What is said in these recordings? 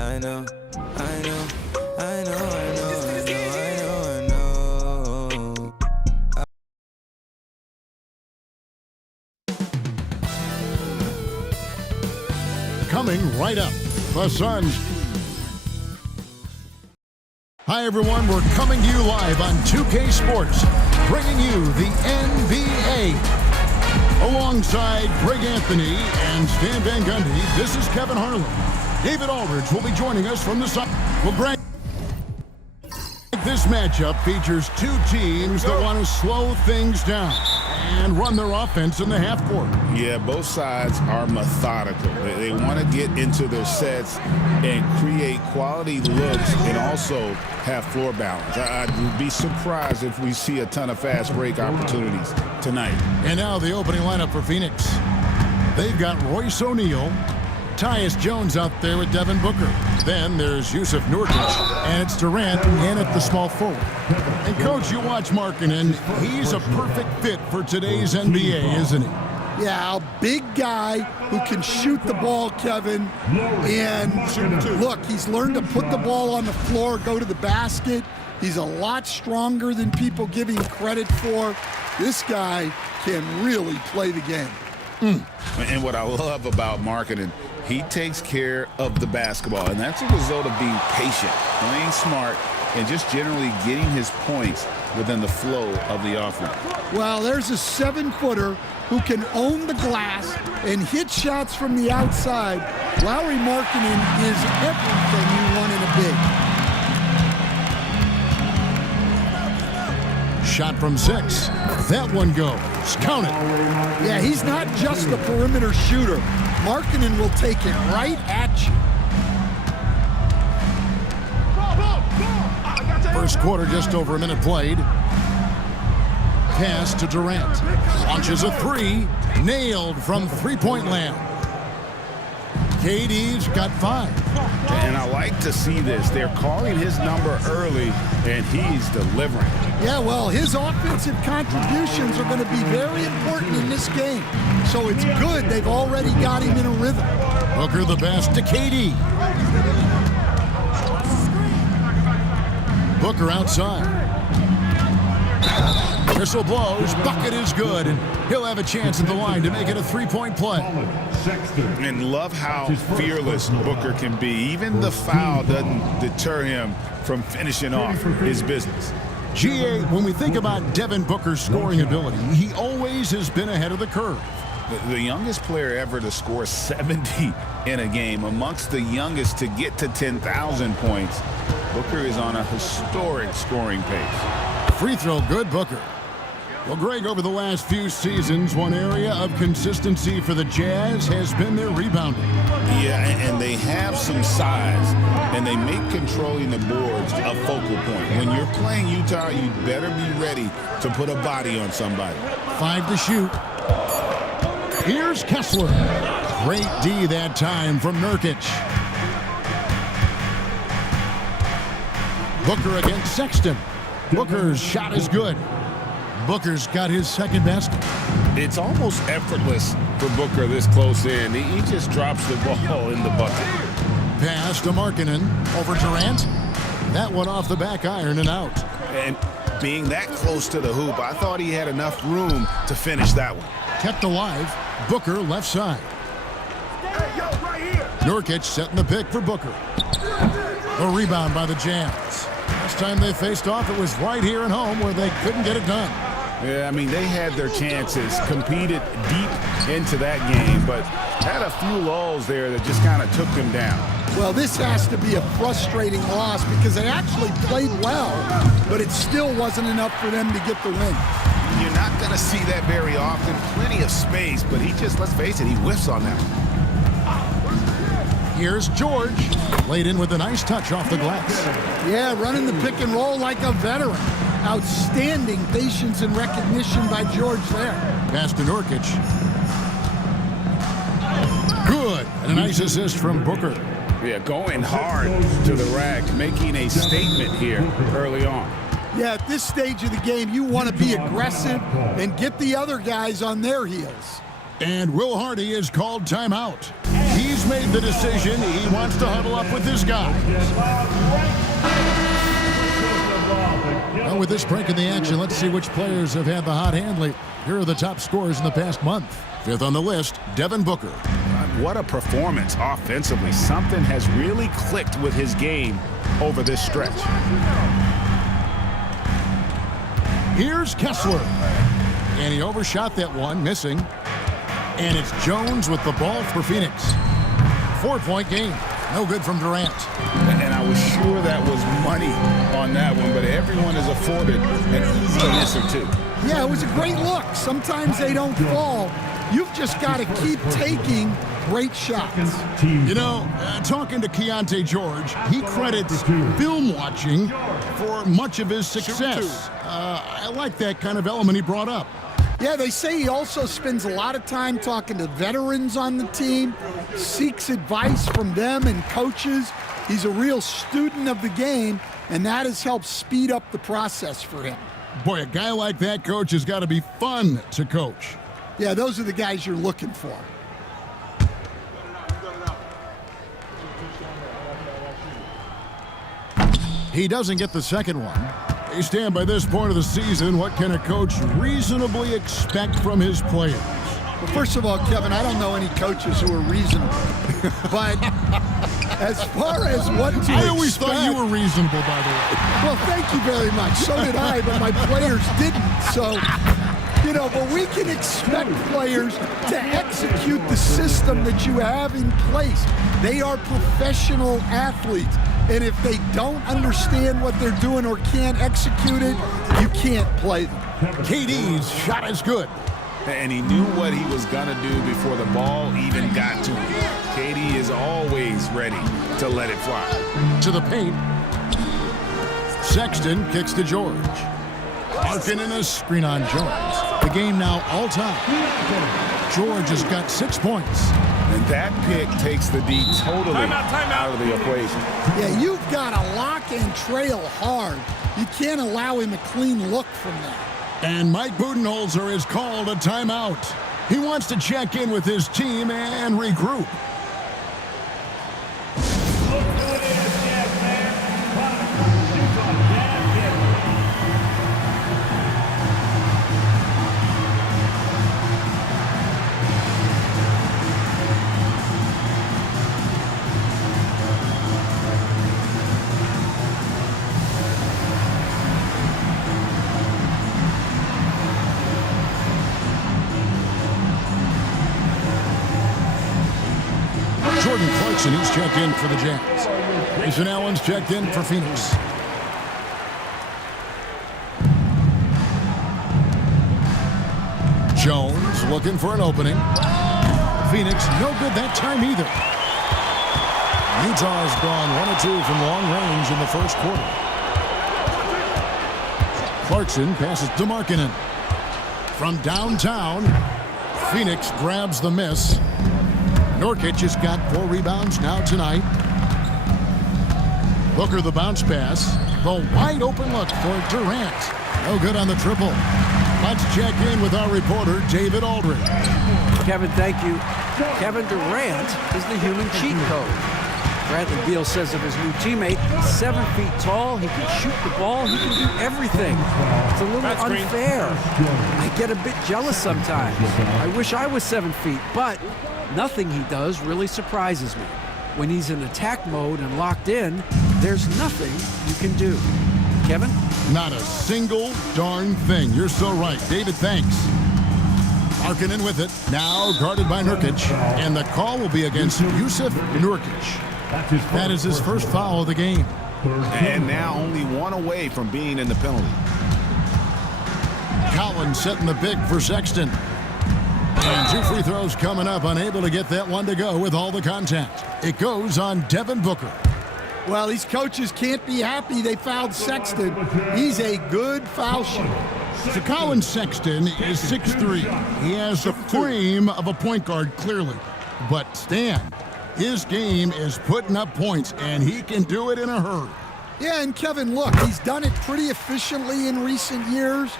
I know. Coming right up, the Suns. Hi everyone, we're coming to you live on 2K Sports, bringing you the NBA. Alongside Greg Anthony and Stan Van Gundy, this is Kevin Harlan. David Aldridge will be joining us from the Sun. Well, Greg, this matchup features two teams that want to slow things down and run their offense in the half court. Yeah, both sides are methodical. They want to get into their sets and create quality looks and also have floor balance. I'd be surprised if we see a ton of fast break opportunities tonight. And now the opening lineup for Phoenix. They've got Royce O'Neal, Tyus Jones out there with Devin Booker. Then there's Yusuf Nurkic, and it's Durant in at the small forward. And Coach, you watch Markkanen. He's a perfect fit for today's NBA, isn't he? Yeah, a big guy who can shoot the ball, Kevin. And look, he's learned to put the ball on the floor, go to the basket. He's a lot stronger than people give him credit for. This guy can really play the game. And what I love about Markkanen, he takes care of the basketball, and that's a result of being patient, playing smart, and just generally getting his points within the flow of the offense. Well, there's a 7-footer who can own the glass and hit shots from the outside. Lauri Markkanen is everything you want in a big. Shot from 6. That one goes. Count it. Yeah, he's not just a perimeter shooter. Markkanen will take it right at you. First quarter, just over a minute played. Pass to Durant. Launches a 3. Nailed from three-point land. KD's got 5. And I like to see this. They're calling his number early, and he's delivering. Yeah, well, his offensive contributions are going to be very important in this game. So it's good they've already got him in a rhythm. Booker the best to KD. Booker outside. Whistle blows. Bucket is good, and he'll have a chance at the line to make it a 3-point play. And love how fearless Booker can be. Even the foul doesn't deter him from finishing off his business. GA, when we think about Devin Booker's scoring ability, he always has been ahead of the curve. The youngest player ever to score 70 in a game, amongst the youngest to get to 10,000 points. Booker is on a historic scoring pace. Free throw good, Booker. Well, Greg, over the last few seasons, one area of consistency for the Jazz has been their rebounding. Yeah, and they have some size, and they make controlling the boards a focal point. When you're playing Utah, you better be ready to put a body on somebody. 5 to shoot. Here's Kessler. Great D that time from Nurkic. Booker against Sexton. Booker's shot is good. Booker's got his second basket. It's almost effortless for Booker this close in. He just drops the ball in the bucket. Pass to Markkanen over Durant. That one off the back iron and out. And being that close to the hoop, I thought he had enough room to finish that one. Kept alive. Booker left side. Nurkic setting the pick for Booker. A rebound by the Jazz. Last time they faced off, it was right here at home where they couldn't get it done. Yeah, I mean, they had their chances, competed deep into that game, but had a few lulls there that just kind of took them down. Well, this has to be a frustrating loss because they actually played well, but it still wasn't enough for them to get the win. You're not going to see that very often. Plenty of space, but he just, let's face it, he whiffs on that one. Here's George. Laid in with a nice touch off the glass. Yeah, running the pick and roll like a veteran. Outstanding patience and recognition by George there. Pass to Nurkic. Good. And a nice assist from Booker. Yeah, going hard to the rack, making a statement here early on. Yeah, at this stage of the game, you want to be aggressive and get the other guys on their heels. And Will Hardy is called timeout. He's made the decision. He wants to huddle up with his guys. Well, with this break in the action, let's see which players have had the hot hand lately. Here are the top scorers in the past month. Fifth on the list, Devin Booker. What a performance offensively. Something has really clicked with his game over this stretch. Here's Kessler. And he overshot that one, missing. And it's Jones with the ball for Phoenix. 4-point game. No good from Durant. And I was sure that was money on that one, but everyone is afforded an easy miss or two. Yeah, it was a great look. Sometimes they don't fall. You've just got to keep taking great shots. You know, talking to Keontae George, he credits film watching for much of his success. I like that kind of element he brought up. Yeah, they say he also spends a lot of time talking to veterans on the team, seeks advice from them and coaches. He's a real student of the game, and that has helped speed up the process for him. Boy, a guy like that, coach, has got to be fun to coach. Yeah, those are the guys you're looking for. He doesn't get the second one. They stand by this point of the season. What can a coach reasonably expect from his players? Well, first of all, Kevin, I don't know any coaches who are reasonable. But as far as what to expect... I always thought you were reasonable, by the way. Well, thank you very much. So did I, but my players didn't. So, you know, but we can expect players to execute the system that you have in place. They are professional athletes. And if they don't understand what they're doing or can't execute it, you can't play them. KD's shot is good. And he knew what he was going to do before the ball even got to him. KD is always ready to let it fly. To the paint. Sexton kicks to George. Larkin in a screen on Jones. The game now all-time. George has got 6 points. And that pick takes the D totally out of the equation. Yeah, you've got to lock and trail hard. You can't allow him a clean look from that. And Mike Budenholzer has called a timeout. He wants to check in with his team and regroup. And he's checked in for the Jazz. Grayson Allen's checked in for Phoenix. Jones looking for an opening. Phoenix no good that time either. Utah's gone 1 of 2 from long range in the first quarter. Clarkson passes to Markkanen. From downtown, Phoenix grabs the miss. Nurkic has got 4 rebounds now tonight. Booker the bounce pass. The wide open look for Durant. No good on the triple. Let's check in with our reporter, David Aldridge. Kevin, thank you. Kevin Durant is the human cheat code. Bradley Beal says of his new teammate, he's 7 feet tall, he can shoot the ball, he can do everything. It's a little unfair. I get a bit jealous sometimes. I wish I was 7 feet, but nothing he does really surprises me. When he's in attack mode and locked in, there's nothing you can do. Kevin? Not a single darn thing. You're so right. David, thanks. Markkanen with it. Now guarded by Nurkic. And the call will be against Jusuf Nurkic. That is his first foul of the game. And now only 1 away from being in the penalty. Collins setting the big for Sexton. And 2 free throws coming up. Unable to get that one to go with all the contact. It goes on Devin Booker. Well, these coaches can't be happy they fouled Sexton. He's a good foul shooter. So Colin Sexton is 6'3". He has the frame of a point guard, clearly. But Stan, his game is putting up points, and he can do it in a hurry. Yeah, and Kevin, look, he's done it pretty efficiently in recent years.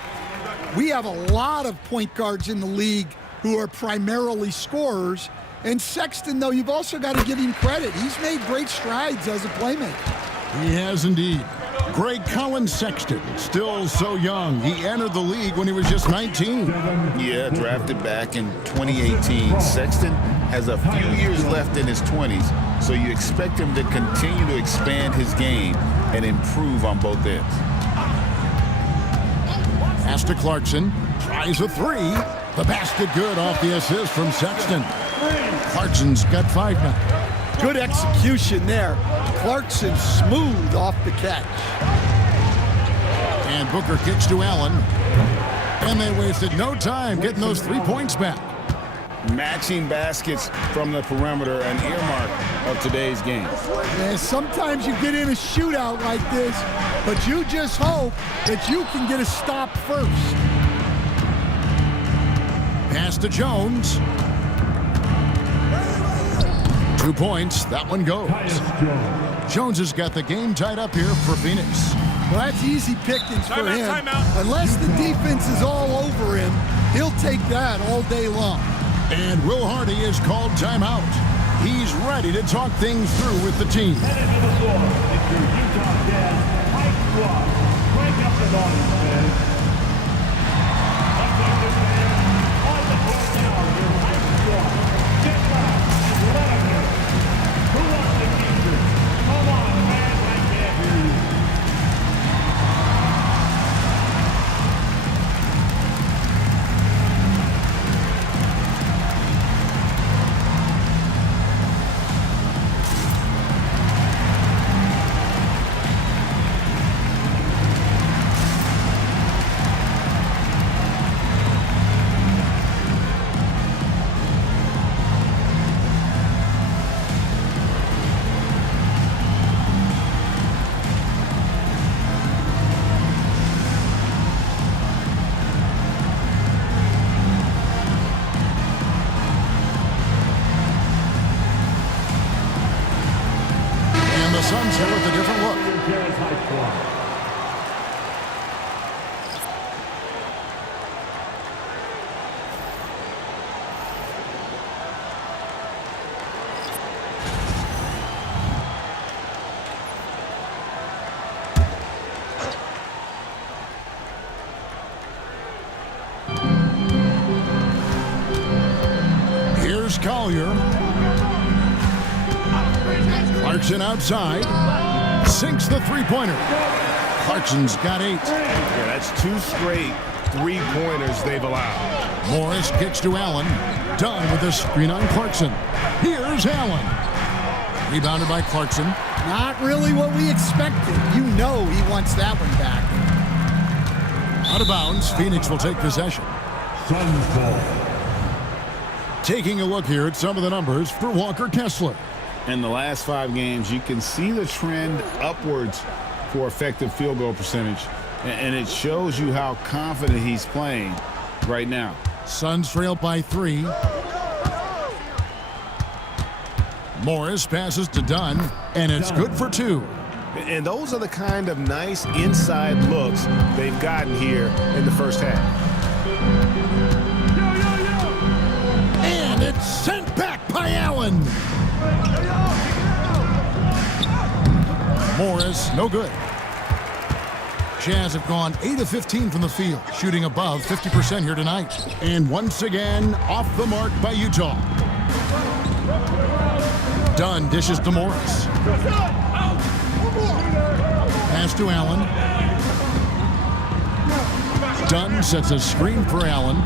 We have a lot of point guards in the league who are primarily scorers, And Sexton, though, you've also got to give him credit. He's made great strides as a playmaker. He has indeed. Greg Collins Sexton, still so young. He entered the league when he was just 19. Yeah, drafted back in 2018. Sexton has a few years left in his 20s, so you expect him to continue to expand his game and improve on both ends. Pass to Clarkson. Tries a three. The basket good off the assist from Sexton. Clarkson's got 5 now. Good execution there. Clarkson smooth off the catch. And Booker kicks to Allen. And they wasted no time getting those 3 points back. Matching baskets from the perimeter, an earmark of today's game. Yeah, sometimes you get in a shootout like this, but you just hope that you can get a stop first. Pass to Jones. 2 points. That one goes. Jones has got the game tied up here for Phoenix. Well, that's easy pickings for him. Unless the defense is all over him, he'll take that all day long. And Will Hardy is called timeout. He's ready to talk things through with the team. The Suns here with a different look. Here's Collier. Clarkson outside, sinks the three-pointer. Clarkson's got 8. Yeah, that's 2 straight three-pointers they've allowed. Morris kicks to Allen. Dunn with a screen on Clarkson. Here's Allen. Rebounded by Clarkson. Not really what we expected. You know he wants that one back. Out of bounds, Phoenix will take possession. Suns ball. Taking a look here at some of the numbers for Walker Kessler. In the last 5 games, you can see the trend upwards for effective field goal percentage, and it shows you how confident he's playing right now. Suns trail by 3. Morris passes to Dunn, and it's good for 2. And those are the kind of nice inside looks they've gotten here in the first half. And it's sent back by Allen. Morris, no good. Jazz have gone 8 of 15 from the field, shooting above 50% here tonight. And once again, off the mark by Utah. Dunn dishes to Morris. Pass to Allen. Dunn sets a screen for Allen.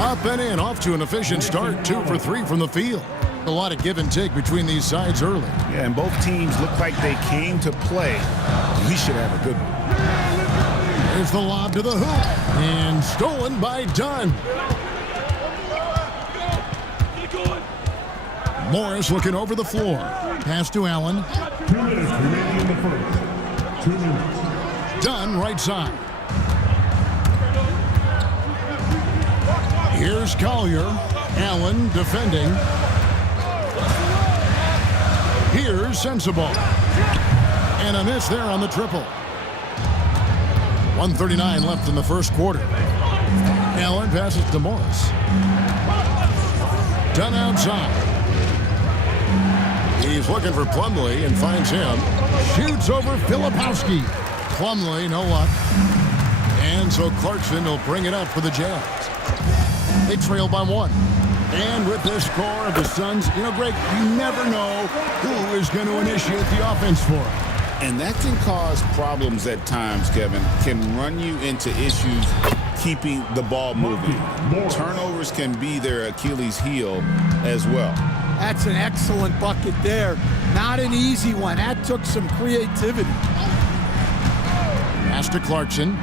Up and in, off to an efficient start. 2 for 3 from the field. A lot of give and take between these sides early. Yeah, and both teams look like they came to play. We should have a good one. There's the lob to the hoop. And stolen by Dunn. Morris looking over the floor. Pass to Allen. 2 minutes remaining in the first. 2 minutes. Dunn right side. Here's Collier. Allen defending. Here's Sensible. And a miss there on the triple. 1:39 left in the first quarter. Allen passes to Morris. Dunn outside. He's looking for Plumlee and finds him. Shoots over Filipowski. Plumlee, no luck. And so Clarkson will bring it up for the Jazz. They trail by 1. And with this score of the Suns, you know, Greg, you never know who is going to initiate the offense for them. And that can cause problems at times, Kevin. Can run you into issues keeping the ball moving. Turnovers can be their Achilles heel as well. That's an excellent bucket there. Not an easy one. That took some creativity. Pass to Clarkson.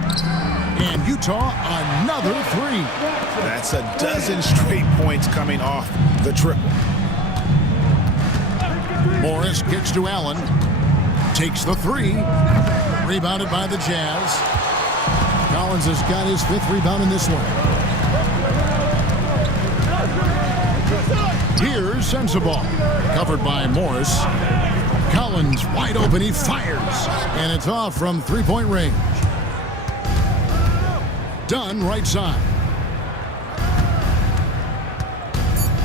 And Utah, another 3. That's a dozen straight points coming off the triple. Morris kicks to Allen. Takes the 3. Rebounded by the Jazz. Collins has got his 5th rebound in this one. Here's Sensabaugh. Covered by Morris. Collins wide open. He fires. And it's off from 3-point range. Dunn right side.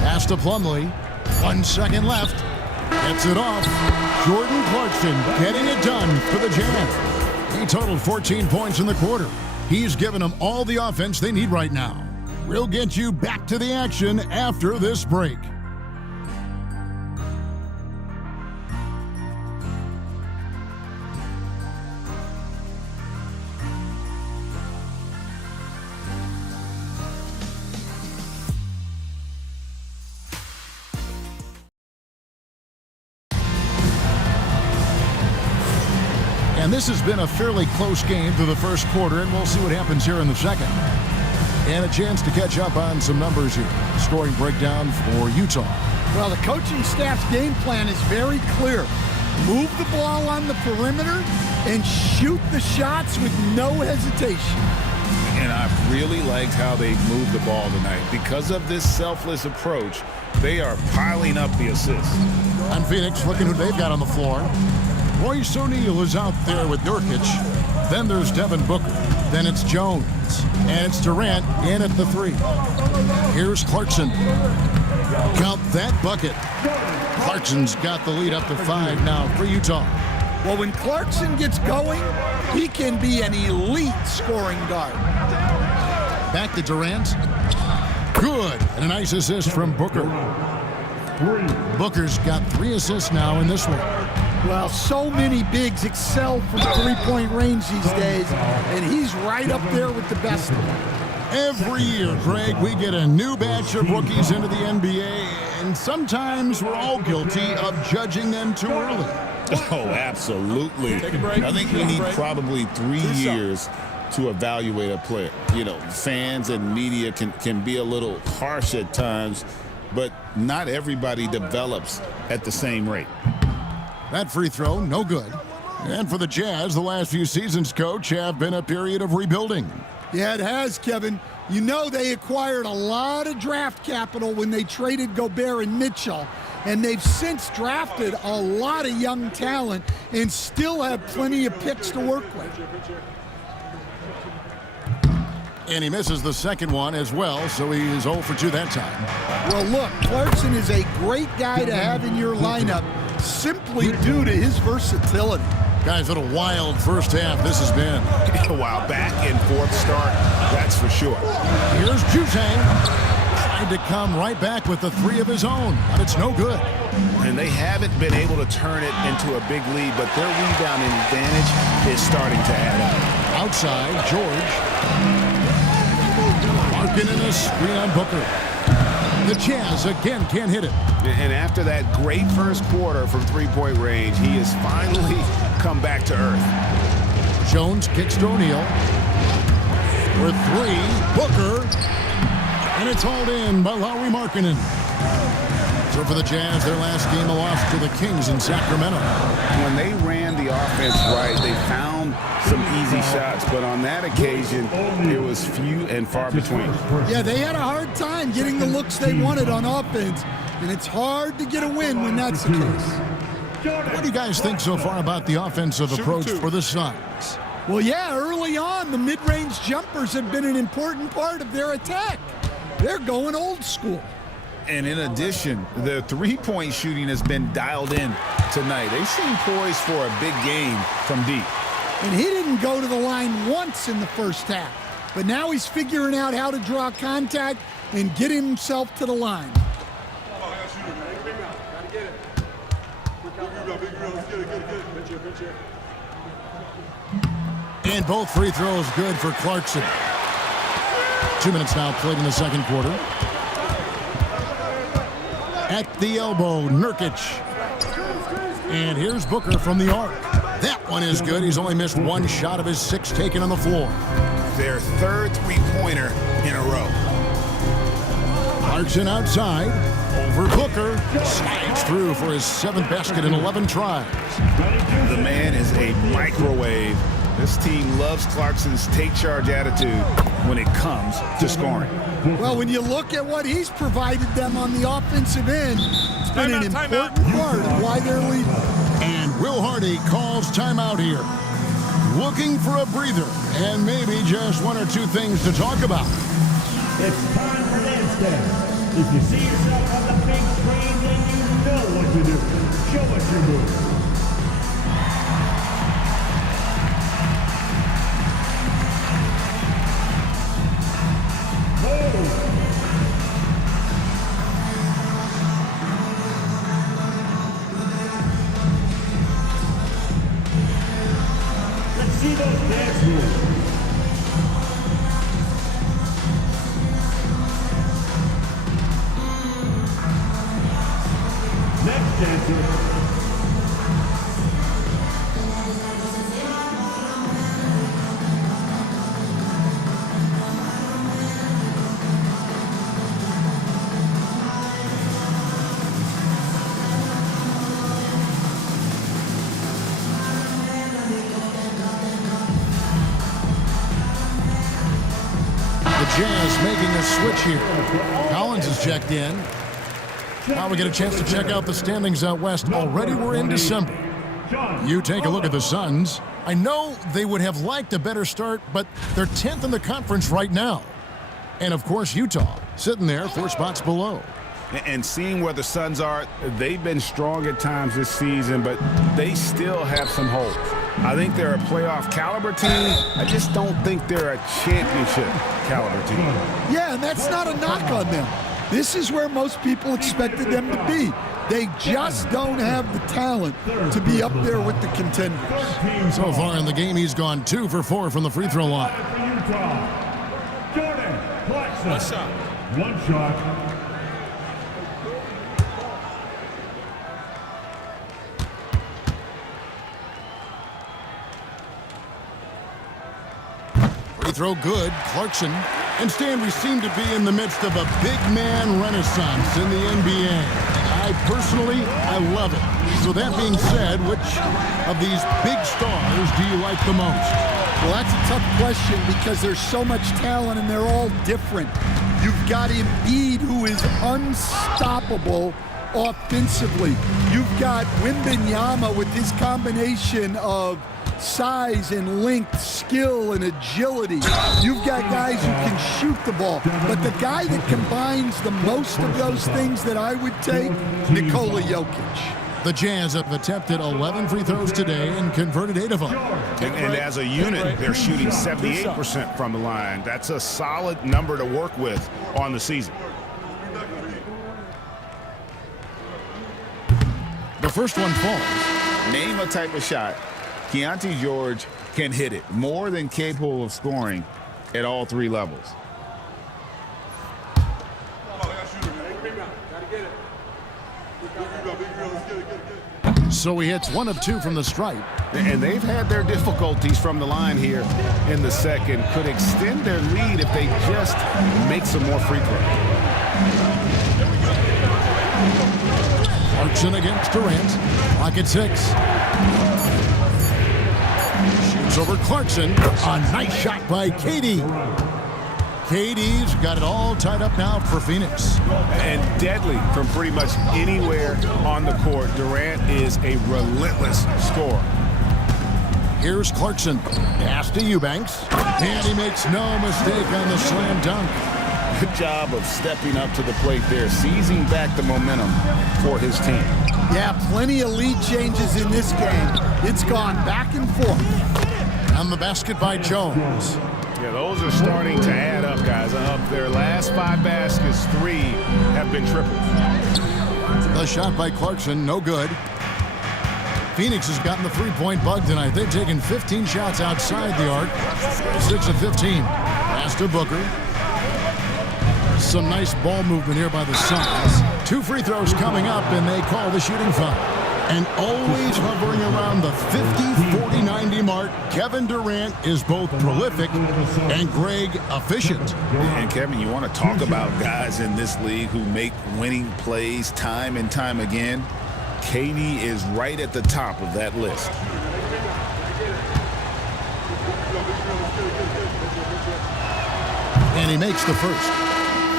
Pass to Plumlee. 1 second left. Gets it off. Jordan Clarkson getting it done for the Jazz. He totaled 14 points in the quarter. He's given them all the offense they need right now. We'll get you back to the action after this break. And this has been a fairly close game through the first quarter, and we'll see what happens here in the second. And a chance to catch up on some numbers here. Scoring breakdown for Utah. Well, the coaching staff's game plan is very clear. Move the ball on the perimeter and shoot the shots with no hesitation. And I've really liked how they moved the ball tonight. Because of this selfless approach, they are piling up the assists. On Phoenix, looking who they've got on the floor. Royce O'Neal is out there with Nurkic. Then there's Devin Booker. Then it's Jones. And it's Durant in at the 3. Here's Clarkson. Count that bucket. Clarkson's got the lead up to 5 now for Utah. Well, when Clarkson gets going, he can be an elite scoring guard. Back to Durant. Good. And a nice assist from Booker. Booker's got 3 assists now in this one. Well, so many bigs excel from 3-point range these days, and he's right up there with the best of them. Every year, Greg, we get a new batch of rookies into the NBA, and sometimes we're all guilty of judging them too early. Oh, absolutely. I think we need probably 3 years to evaluate a player. You know, fans and media can be a little harsh at times, but not everybody develops at the same rate. That free throw, no good. And for the Jazz, the last few seasons, Coach, have been a period of rebuilding. Yeah, it has, Kevin. You know they acquired a lot of draft capital when they traded Gobert and Mitchell, and they've since drafted a lot of young talent and still have plenty of picks to work with. And he misses the second one as well, so he is 0 for 2 that time. Well, look, Clarkson is a great guy to have in your lineup simply due to his versatility. Guys, what a wild first half this has been. Wow, back and forth start, that's for sure. Here's Jutang. Tried to come right back with the 3 of his own, but it's no good. And they haven't been able to turn it into a big lead, but their rebounding advantage is starting to add up. Outside, George. Larkin in a screen on Booker. The Jazz again can't hit it. And after that great first quarter from 3-point range, he has finally come back to earth. Jones kicks to O'Neal. For 3, Booker. And it's hauled in by Lauri Markkanen. So for the Jazz, their last game a loss to the Kings in Sacramento. When they ran the offense right, they found some easy shots, but on that occasion, it was few and far between. Yeah, they had a hard time getting the looks they wanted on offense, and it's hard to get a win when that's the case. What do you guys think so far about the offensive approach for the Suns? Well, yeah, early on, the mid-range jumpers have been an important part of their attack. They're going old school. And in addition, the three-point shooting has been dialed in tonight. They seem poised for a big game from deep. And he didn't go to the line once in the first half. But now he's figuring out how to draw contact and get himself to the line. And both free throws good for Clarkson. 2 minutes now played in the second quarter. At the elbow, Nurkic. And here's Booker from the arc. That one is good. He's only missed one shot of his 6 taken on the floor. Their third three-pointer in a row. Clarkson outside. Over Booker. Slides through for his 7th basket in 11 tries. The man is a microwave. This team loves Clarkson's take-charge attitude when it comes to scoring. Well, when you look at what he's provided them on the offensive end, it's been an important part of why they're leading. And Will Hardy calls timeout here. Looking for a breather and maybe just one or two things to talk about. It's time for dance dance. If you see yourself on the big screen, then you know what to do. Show us your move. Let's see those dance moves. Next dancer. Jazz making a switch here. Collins is checked in. Now we get a chance to check out the standings out west. Already we're in December. You take a look at the Suns. I know they would have liked a better start, but they're 10th in the conference right now. And of course, Utah sitting there 4 spots below. And seeing where the Suns are, they've been strong at times this season, but they still have some holes. I think they're a playoff caliber team. I just don't think they're a championship caliber team. Yeah, and that's not a knock on them. This is where most people expected them to be. They just don't have the talent to be up there with the contenders. So far in the game, he's gone 2 for 4 from the free throw line. Jordan Clarkson. One shot. Free throw good, Clarkson. And Stan, we seem to be in the midst of a big man renaissance in the NBA. I love it. So that being said, which of these big stars do you like the most? Well, that's a tough question because there's so much talent and they're all different. You've got Embiid, who is unstoppable offensively. You've got Wembanyama with his combination of size and length, skill and agility. You've got guys who can shoot the ball. But the guy that combines the most of those things that I would take, Nikola Jokic. The Jazz have attempted 11 free throws today and converted 8 of them. And as a unit, they're shooting 78% from the line. That's a solid number to work with on the season. The first one falls. Name a type of shot Keontae George can hit it, more than capable of scoring at all 3 levels. So he hits 1 of 2 from the stripe. And they've had their difficulties from the line here in the second. Could extend their lead if they just make some more free throws. Clarkson against Durant. Clock at 6. Shoots over Clarkson. A nice shot by KD. KD's got it all tied up now for Phoenix. And deadly from pretty much anywhere on the court. Durant is a relentless scorer. Here's Clarkson. Pass to Eubanks. And he makes no mistake on the slam dunk. Good job of stepping up to the plate there, seizing back the momentum for his team. Yeah, plenty of lead changes in this game. It's gone back and forth. On the basket by Jones. Yeah, those are starting to add up, guys. Of their last 5 baskets, 3 have been tripled. The shot by Clarkson, no good. Phoenix has gotten the three-point bug tonight. They've taken 15 shots outside the arc. 6 of 15. Pass to Booker. Some nice ball movement here by the Suns. 2 free throws coming up, and they call the shooting foul. And always hovering around the 50, 40, 90 mark, Kevin Durant is both prolific and Greg efficient. And Kevin, you want to talk about guys in this league who make winning plays time and time again? KD is right at the top of that list. And he makes the first.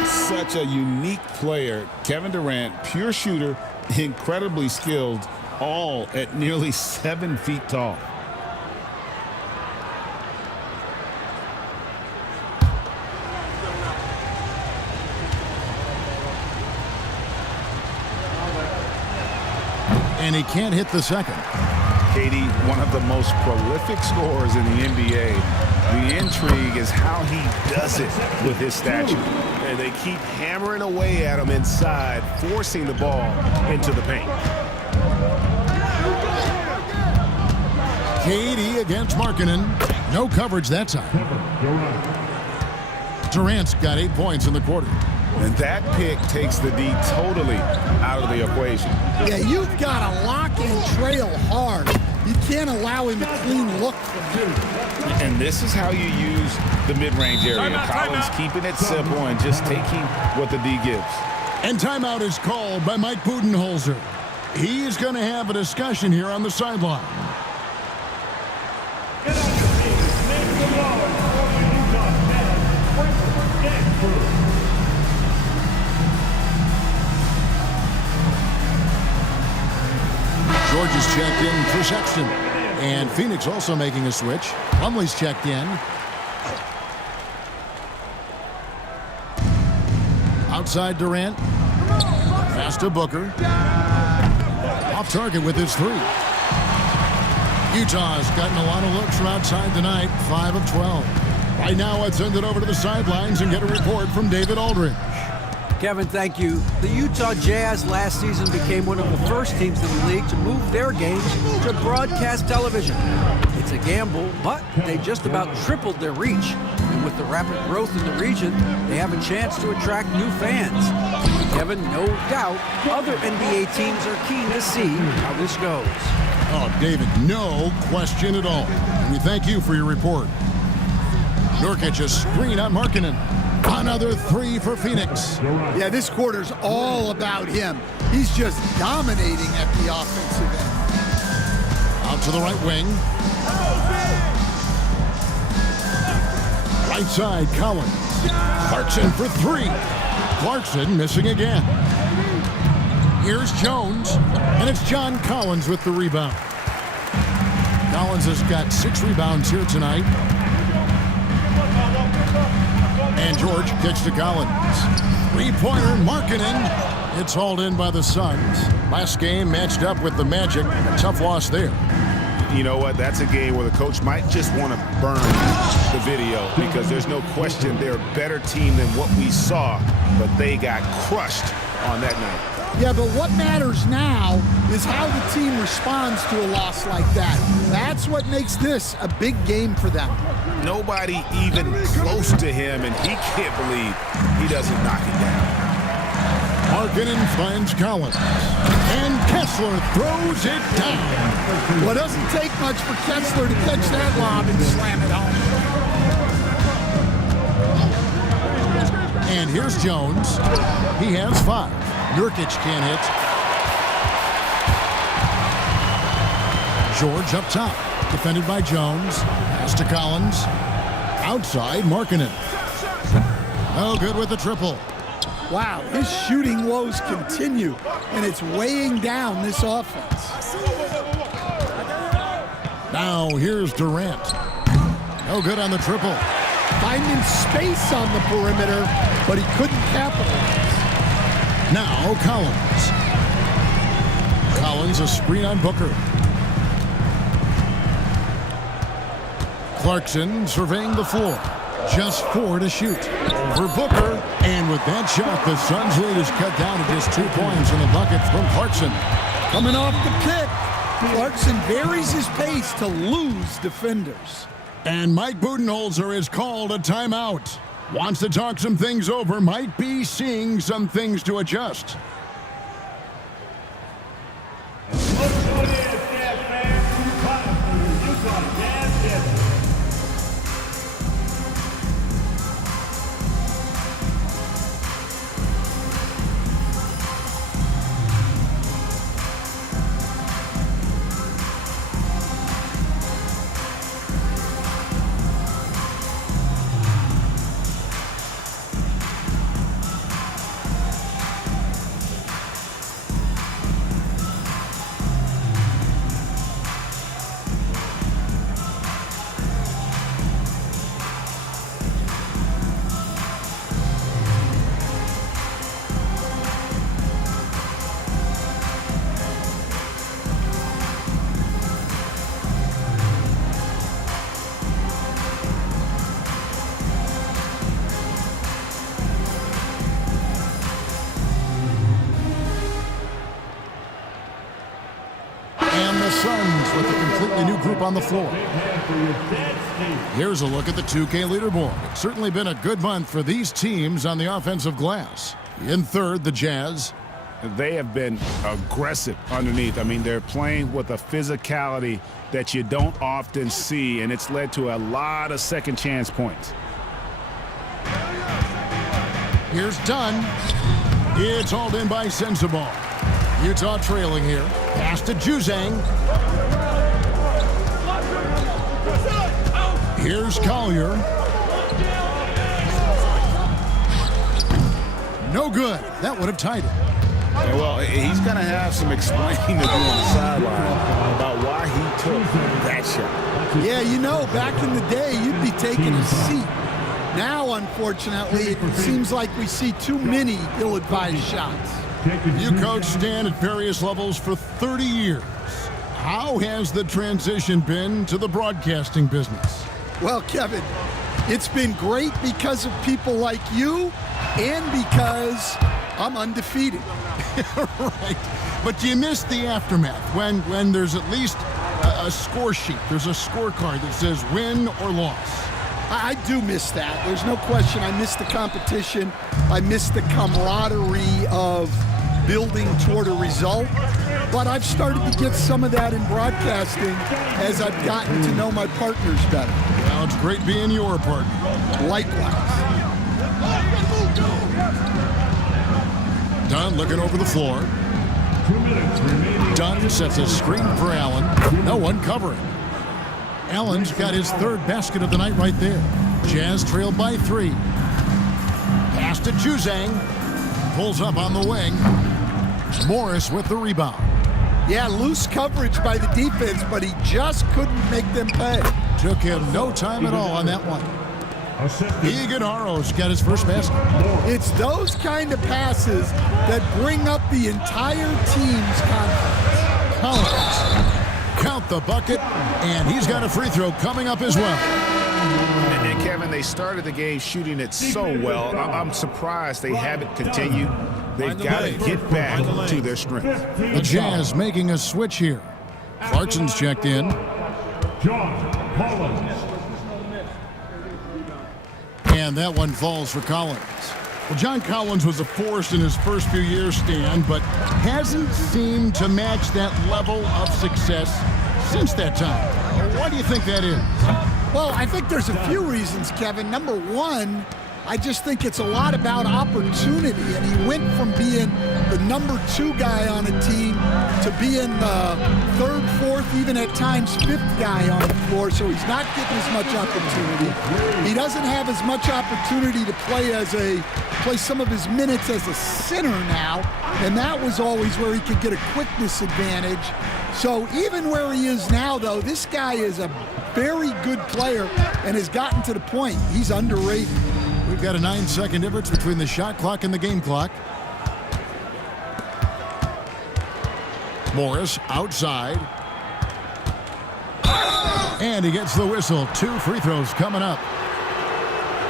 Such a unique player. Kevin Durant, pure shooter, incredibly skilled, all at nearly 7 feet tall. And he can't hit the second. KD, one of the most prolific scorers in the NBA. The intrigue is how he does it with his stature. And they keep hammering away at him inside, forcing the ball into the paint. KD against Markkanen. No coverage that time. Durant's got 8 points in the quarter. And that pick takes the D totally out of the equation. Yeah, you've got to lock and trail hard. You can't allow him a clean look from you. And this is how you use the mid-range area. Collins keeping it simple and just taking what the D gives. And timeout is called by Mike Budenholzer. He is going to have a discussion here on the sideline. George is checked in for Sexton. And Phoenix also making a switch. Plumlee's checked in. Outside Durant. Pass to Booker. Off target with his 3. Utah's gotten a lot of looks from outside tonight. 5 of 12. Right now, let's send it over to the sidelines and get a report from David Aldridge. Kevin, thank you. The Utah Jazz last season became one of the first teams in the league to move their games to broadcast television. It's a gamble, but they just about tripled their reach. And with the rapid growth in the region, they have a chance to attract new fans. Kevin, no doubt, other NBA teams are keen to see how this goes. Oh, David, no question at all. And we thank you for your report. Nurkic a screen on Markkanen. Another 3 for Phoenix. Yeah, this quarter's all about him. He's just dominating at the offensive end. Out to the right wing. Right side, Collins. Clarkson for 3. Clarkson missing again. Here's Jones, and it's John Collins with the rebound. Collins has got 6 rebounds here tonight. And George kicks to Collins. 3-pointer, Markkanen. It's hauled in by the Suns. Last game matched up with the Magic. A tough loss there. You know what? That's a game where the coach might just want to burn the video because there's no question they're a better team than what we saw, but they got crushed on that night. Yeah, but what matters now is how the team responds to a loss like that. That's what makes this a big game for them. Nobody even close to him, and he can't believe he doesn't knock it down. Markkanen finds Collins. And Kessler throws it down. Well, it doesn't take much for Kessler to catch that lob and slam it home. And here's Jones. He has 5. Nurkic can't hit. George up top. Defended by Jones. Pass to Collins. Outside, Markkanen. Oh, good with the triple. Wow, his shooting woes continue, and it's weighing down this offense. Now here's Durant. No good on the triple. finding space on the perimeter, but he couldn't capitalize. Now Collins. Collins, a screen on Booker. Clarkson surveying the floor. Just 4 to shoot. For Booker. And with that shot, the Suns lead is cut down to just 2 points in the bucket from Clarkson. Coming off the pick, Clarkson varies his pace to lose defenders. And Mike Budenholzer has called a timeout. Wants to talk some things over. Might be seeing some things to adjust. Suns with a completely new group on the floor. Here's a look at the 2K leaderboard. It's certainly been a good month for these teams on the offensive glass. In third, the Jazz. They have been aggressive underneath. I mean, they're playing with a physicality that you don't often see, and it's led to a lot of second chance points. Here's Dunn. It's hauled in by Sensabaugh. Utah trailing here. Pass to Juzang. Here's Collier. No good. That would have tied it. Yeah, well, he's going to have some explaining to do on the sideline about why he took that shot. Yeah, you know, back in the day, you'd be taking a seat. Now, unfortunately, it seems like we see too many ill-advised shots. You coached Stan at various levels for 30 years. How has the transition been to the broadcasting business? Well, Kevin, it's been great because of people like you and because I'm undefeated. Right. But do you miss the aftermath when there's at least a score sheet? There's a scorecard that says win or loss. I do miss that. There's no question. I miss the competition. I miss the camaraderie of building toward a result. But I've started to get some of that in broadcasting as I've gotten to know my partners better. Well, it's great being your partner. Likewise. Dunn looking over the floor. Dunn sets a screen for Allen. No one covering. Allen's got his third basket of the night right there. Jazz trailed by 3. Pass to Juzang. Pulls up on the wing. Morris with the rebound. Yeah, loose coverage by the defense, but he just couldn't make them pay. Took him no time at all on that one. Iguodala's got his first basket. It's those kind of passes that bring up the entire team's confidence. Collins. Count the bucket, and he's got a free throw coming up as well. And Kevin, they started the game shooting it so well. I'm surprised they haven't continued. They've got to get back to their strength. The Jazz making a switch here. Clarkson's checked in. John Collins. And that one falls for Collins. Well, John Collins was a force in his first few years, Stan, but hasn't seemed to match that level of success since that time. Why do you think that is? Well, I think there's a few reasons, Kevin. Number one, I just think it's a lot about opportunity, and he went from being the number 2 guy on a team to being the 3rd, 4th, even at times 5th guy on the floor, so he's not getting as much opportunity. He doesn't have as much opportunity to play some of his minutes as a center now, and that was always where he could get a quickness advantage. So even where he is now, though, this guy is a very good player and has gotten to the point he's underrated. We've got a 9-second difference between the shot clock and the game clock. Morris outside. And he gets the whistle. 2 free throws coming up.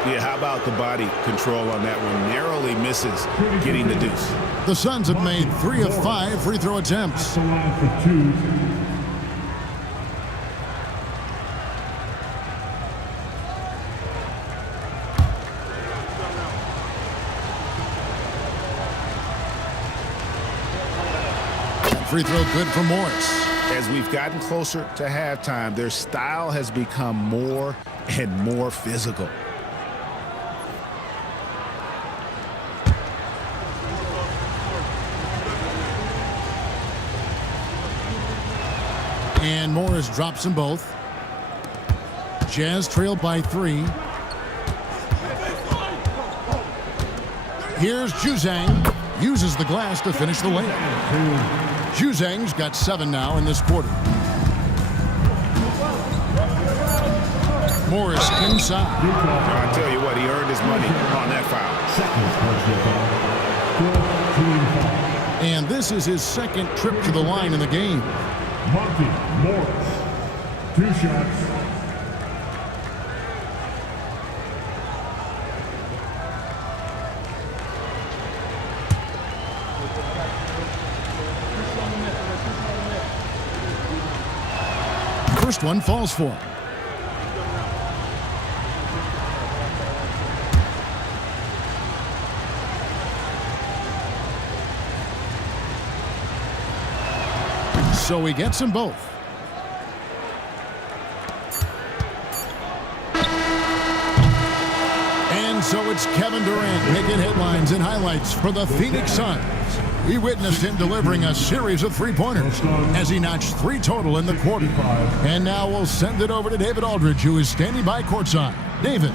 Yeah, how about the body control on that one? Narrowly misses getting the deuce. The Suns have made 3 of 5 free throw attempts. The line for 2. Free throw good for Morris. As we've gotten closer to halftime, their style has become more and more physical. And Morris drops them both. Jazz trail by 3. Here's Juzang. Uses the glass to finish the layup. Juzang's got 7 now in this quarter. Morris inside. I tell you what, he earned his money on that foul. And this is his 2nd trip to the line in the game. Monty Morris, 2 shots. First one falls for him. So he gets them both. And so it's Kevin Durant making headlines and highlights for the Phoenix Suns. We witnessed him delivering a series of 3-pointers as he notched 3 total in the quarter. And now we'll send it over to David Aldridge, who is standing by courtside. David.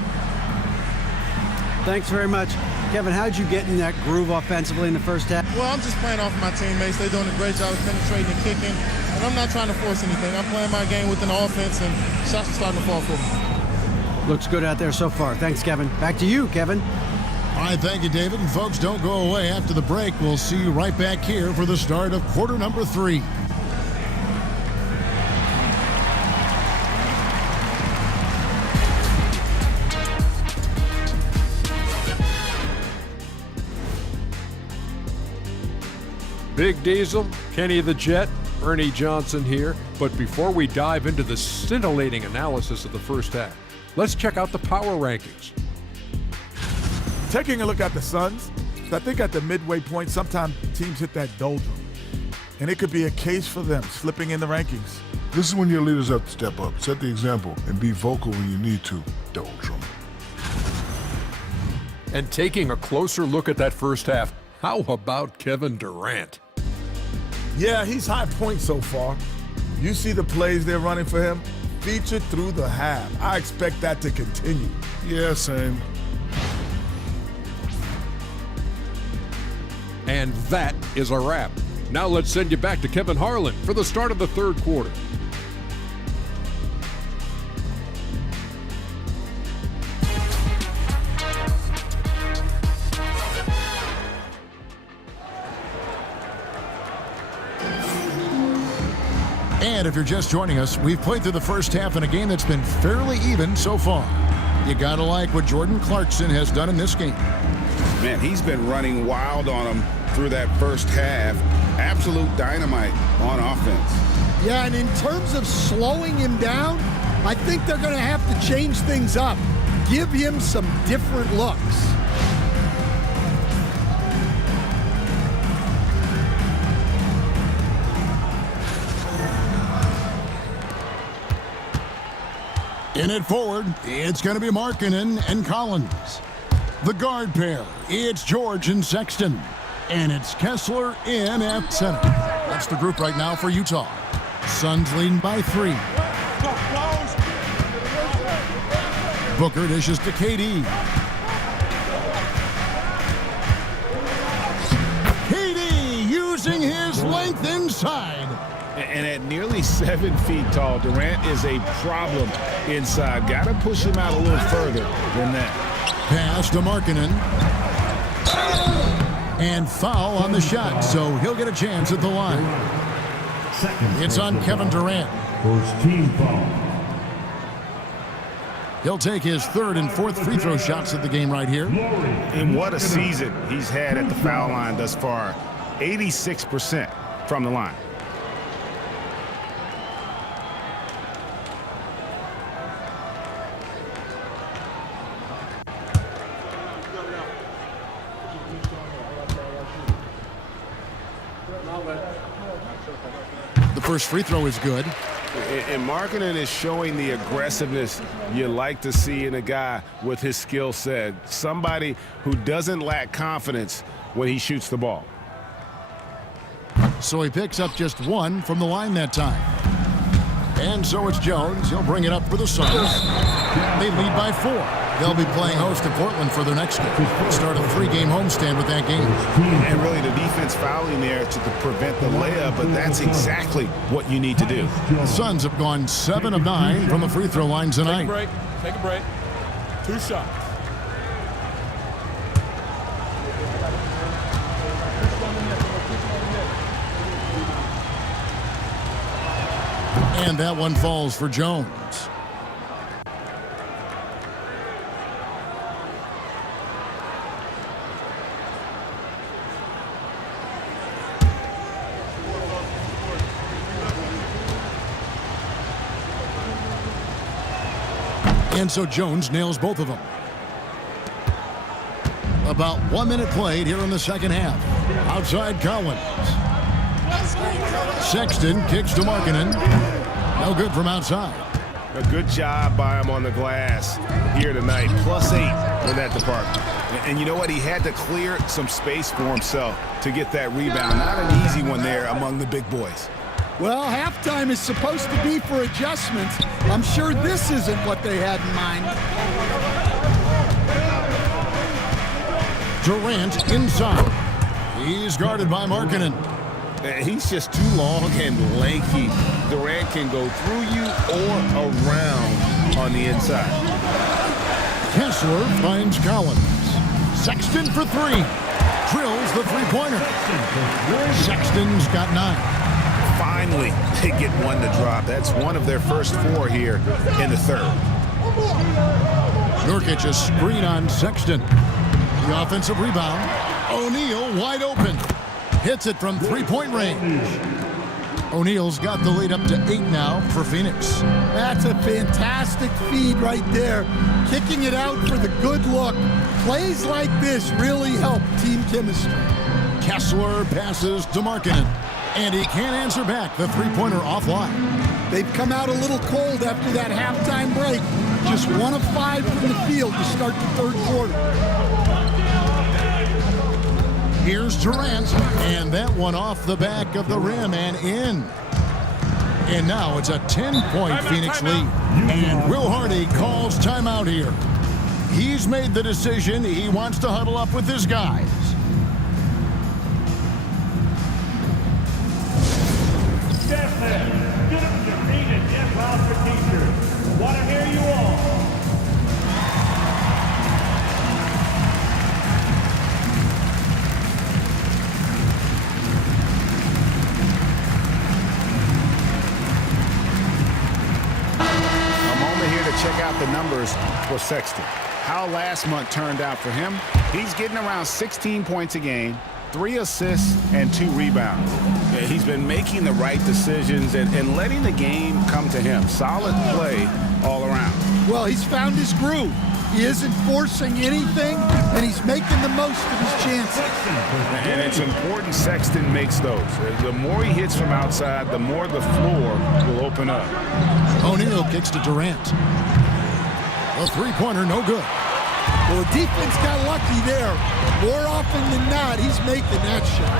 Thanks very much. Kevin, how'd you get in that groove offensively in the first half? Well, I'm just playing off of my teammates. They're doing a great job of penetrating and kicking. And I'm not trying to force anything. I'm playing my game within the offense, and shots are starting to fall for me. Looks good out there so far. Thanks, Kevin. Back to you, Kevin. All right, thank you, David. And folks, don't go away. After the break, we'll see you right back here for the start of quarter number 3. Big Diesel, Kenny the Jet, Ernie Johnson here. But before we dive into the scintillating analysis of the first half, let's check out the power rankings. Taking a look at the Suns, I think at the midway point, sometimes teams hit that doldrum. And it could be a case for them slipping in the rankings. This is when your leaders have to step up, set the example, and be vocal when you need to. Doldrum. And taking a closer look at that first half, how about Kevin Durant? Yeah, he's high point so far. You see the plays they're running for him, featured through the half. I expect that to continue. Yeah, same. And that is a wrap. Now let's send you back to Kevin Harlan for the start of the third quarter. And if you're just joining us, we've played through the first half in a game that's been fairly even so far. You gotta like what Jordan Clarkson has done in this game. Man, he's been running wild on him through that first half. Absolute dynamite on offense. Yeah, and in terms of slowing him down, I think they're going to have to change things up. Give him some different looks. In it forward, it's going to be Markkanen and Collins. The guard pair, it's George and Sexton. And it's Kessler in at center. That's the group right now for Utah. Suns leading by 3. Booker dishes to KD. KD using his length inside. And at nearly 7 feet tall, Durant is a problem inside. Got to push him out a little further than that. Pass to Markkanen. And foul on the shot, so he'll get a chance at the line. It's on Kevin Durant. First team foul. He'll take his 3rd and 4th free throw shots of the game right here. And what a season he's had at the foul line thus far. 86% from the line. The first free throw is good. And Markkanen is showing the aggressiveness you like to see in a guy with his skill set. Somebody who doesn't lack confidence when he shoots the ball. So he picks up just 1 from the line that time. And so it's Jones. He'll bring it up for the Suns. They lead by 4. They'll be playing host to Portland for their next game. Start a 3-game homestand with that game. And really the defense fouling there to prevent the layup, but that's exactly what you need to do. The Suns have gone 7 of 9 from the free throw line tonight. Take a break. 2 shots. And that one falls for Jones. And so Jones nails both of them. About 1 minute played here in the second half. Outside Collins. Sexton kicks to Markkanen. No good from outside. A good job by him on the glass here tonight. +8 in that department. And you know what? He had to clear some space for himself to get that rebound. Not an easy one there among the big boys. Well, halftime is supposed to be for adjustments. I'm sure this isn't what they had in mind. Durant inside. He's guarded by Markkanen. He's just too long and lanky. Durant can go through you or around on the inside. Kessler finds Collins. Sexton for 3. Drills the three-pointer. Sexton's got 9. Finally, they get one to drop. That's one of their first 4 here in the third. Nurkic a screen on Sexton. The offensive rebound. O'Neal wide open. Hits it from 3-point range. O'Neal's got the lead up to 8 now for Phoenix. That's a fantastic feed right there. Kicking it out for the good look. Plays like this really help team chemistry. Kessler passes to Markkanen. And he can't answer back. The three-pointer offline. They've come out a little cold after that halftime break. Just 1 of 5 from the field to start the third quarter. Here's Durant. And that one off the back of the rim and in. And now it's a 10-point Phoenix lead. And Will Hardy calls timeout here. He's made the decision. He wants to huddle up with his guys. Step there. Get up to your feet and get loud for teachers. Want to hear you all. A moment here to check out the numbers for Sexton. How last month turned out for him. He's getting around 16 points a game, 3 assists, and 2 rebounds. He's been making the right decisions and letting the game come to him. Solid play all around. Well, he's found his groove. He isn't forcing anything, and he's making the most of his chances. And it's important Sexton makes those. The more he hits from outside, the more the floor will open up. O'Neal kicks to Durant. A three-pointer, no good. Well, the defense got lucky there. More often than not, he's making that shot.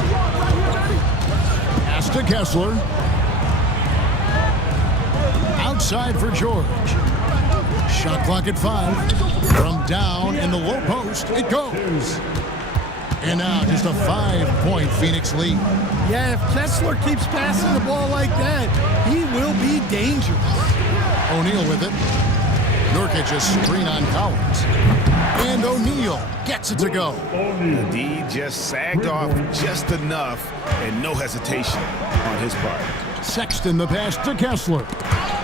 Pass to Kessler. Outside for George. Shot clock at 5. From down in the low post, it goes. And now just a 5-point Phoenix lead. Yeah, if Kessler keeps passing the ball like that, he will be dangerous. O'Neal with it. Nurkic a screen on Collins. And O'Neal gets it to go. The D just sagged off just enough and no hesitation on his part. Sexton the pass to Kessler.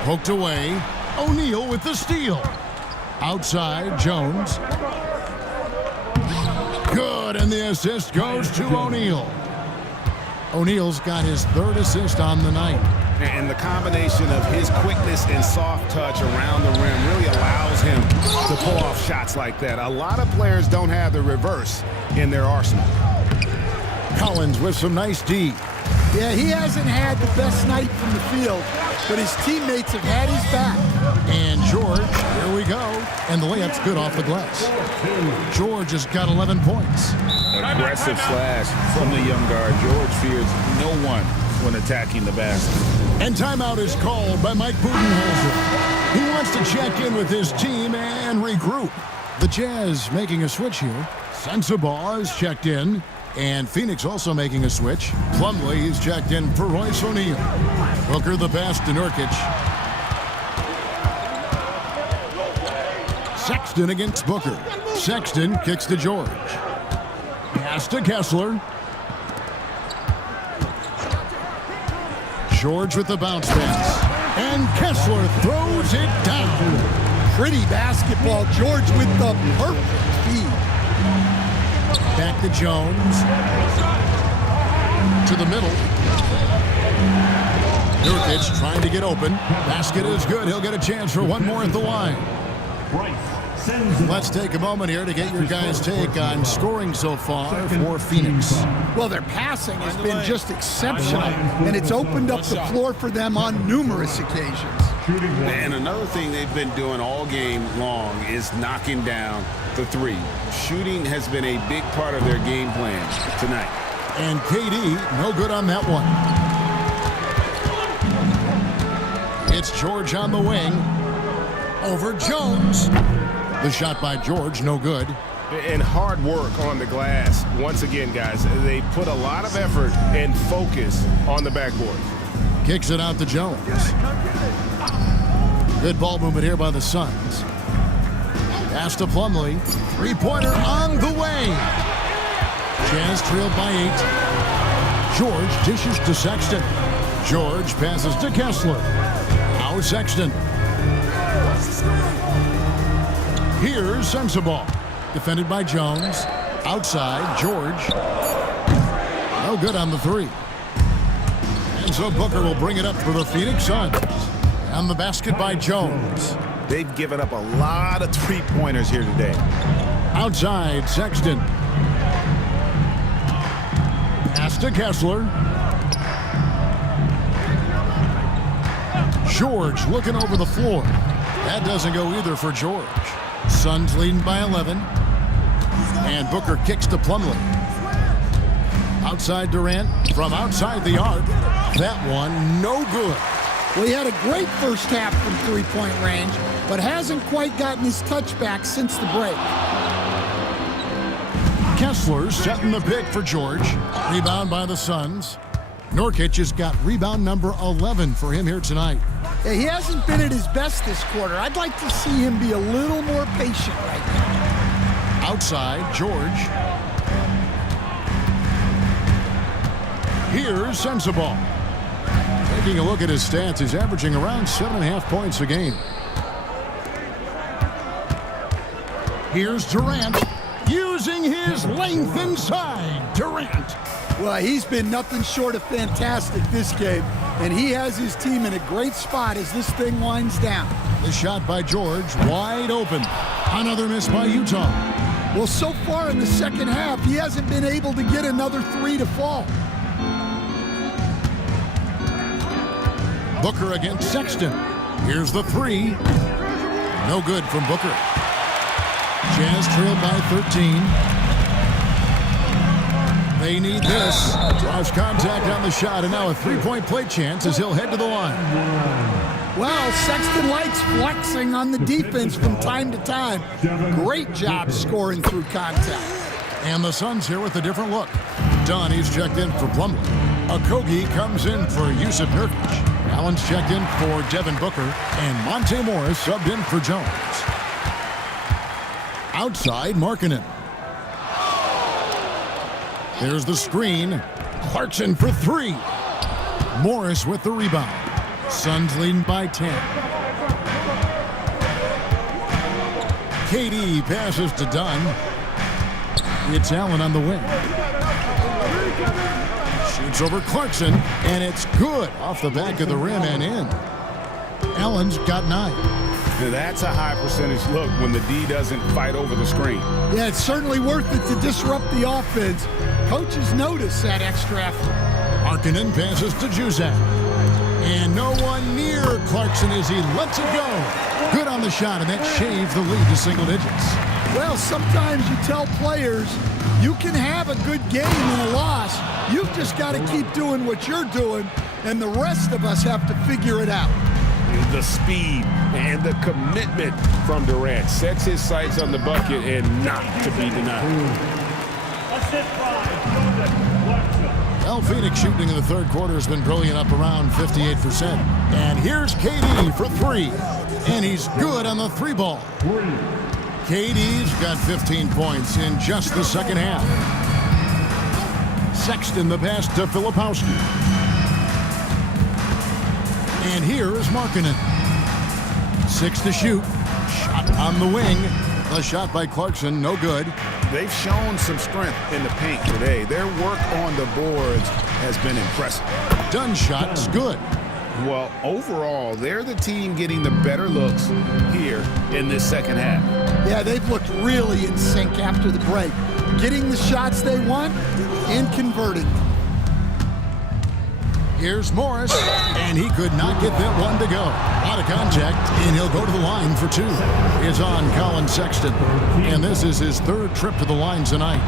Poked away. O'Neal with the steal. Outside, Jones. Good, and the assist goes to O'Neal. O'Neal's got his 3rd assist on the night. And the combination of his quickness and soft touch around the rim really allows him to pull off shots like that. A lot of players don't have the reverse in their arsenal. Collins with some nice D. Yeah, he hasn't had the best night from the field, but his teammates have had his back. And George, here we go. And the layup's good off the glass. George has got 11 points. Aggressive slash from the young guard. George fears no one when attacking the basket. And timeout is called by Mike Budenholzer. He wants to check in with his team and regroup. The Jazz making a switch here. Sensabaugh is checked in. And Phoenix also making a switch. Plumlee is checked in for Royce O'Neal. Booker the pass to Nurkic. Sexton against Booker. Sexton kicks to George. Pass to Kessler. George with the bounce pass. And Kessler throws it down. Pretty basketball. George with the perfect feed. Back to Jones. To the middle. Nurkic trying to get open. Basket is good. He'll get a chance for one more at the line. Let's take a moment here to get your guys' take on scoring so far for Phoenix. Well, their passing has been just exceptional, and it's opened up the floor for them on numerous occasions. And another thing they've been doing all game long is knocking down the 3. Shooting has been a big part of their game plan tonight. And KD, no good on that one. It's George on the wing. Over Jones. The shot by George, no good. And hard work on the glass. Once again, guys, they put a lot of effort and focus on the backboard. Kicks it out to Jones. Good ball movement here by the Suns. Pass to Plumlee. Three-pointer on the way. Jazz trailed by 8. George dishes to Sexton. George passes to Kessler. Now Sexton. Here's Sensabaugh. Defended by Jones. Outside, George. No good on the 3. And so Booker will bring it up for the Phoenix Suns. And the basket by Jones. They've given up a lot of 3-pointers here today. Outside, Sexton. Pass to Kessler. George looking over the floor. That doesn't go either for George. Suns leading by 11. And Booker kicks to Plumlee. Outside Durant. From outside the arc. That one no good. Well, he had a great first half from 3-point range, but hasn't quite gotten his touchback since the break. Kessler setting the pick for George. Rebound by the Suns. Nurkic has got rebound number 11 for him here tonight. Yeah, he hasn't been at his best this quarter. I'd like to see him be a little more patient right now. Outside, George. Here's Sensabaugh. Taking a look at his stats, he's averaging around 7.5 points a game. Here's Durant. Using his length inside. Durant. Well, he's been nothing short of fantastic this game, and he has his team in a great spot as this thing winds down. The shot by George, wide open. Another miss by Utah. Well, so far in the second half, he hasn't been able to get another 3 to fall. Booker against Sexton. Here's the 3. No good from Booker. Jazz trailed by 13. They need this. Draws contact on the shot, and now a three-point play chance as he'll head to the line. Well, Sexton likes flexing on the defense from time to time. Great job scoring through contact. And the Suns here with a different look. Dunn, he's checked in for Plumlee. Okogie comes in for Yusuf Nurkic. Allen's checked in for Devin Booker. And Monte Morris subbed in for Jones. Outside, Markkanen. There's the screen. Clarkson for three. Morris with the rebound. Suns leading by 10. KD passes to Dunn. It's Allen on the wing. Shoots over Clarkson, and it's good off the back of the rim and in. Allen's got 9. Now that's a high percentage look when the D doesn't fight over the screen. Yeah, it's certainly worth it to disrupt the offense. Coaches notice that extra effort. Markkanen passes to Juzang. And no one near Clarkson as he lets it go. Good on the shot, and that shaves the lead to single digits. Well, sometimes you tell players you can have a good game and a loss. You've just got to keep doing what you're doing, and the rest of us have to figure it out. The speed and the commitment from Durant sets his sights on the bucket and not to be denied. Well, Phoenix shooting in the third quarter has been brilliant, up around 58%. And here's KD for three. And he's good on the three ball. KD's got 15 points in just the second half. Sexton the pass to Filipowski. And here is Markkanen. 6 to shoot. Shot on the wing. A shot by Clarkson, no good. They've shown some strength in the paint today. Their work on the boards has been impressive. Dunn shot's good. Well, overall, they're the team getting the better looks here in this second half. Yeah, they've looked really in sync after the break. Getting the shots they want and converting them. Here's Morris, and he could not get that one to go. Out of contact, and he'll go to the line for 2. It's on Colin Sexton, and this is his third trip to the line tonight.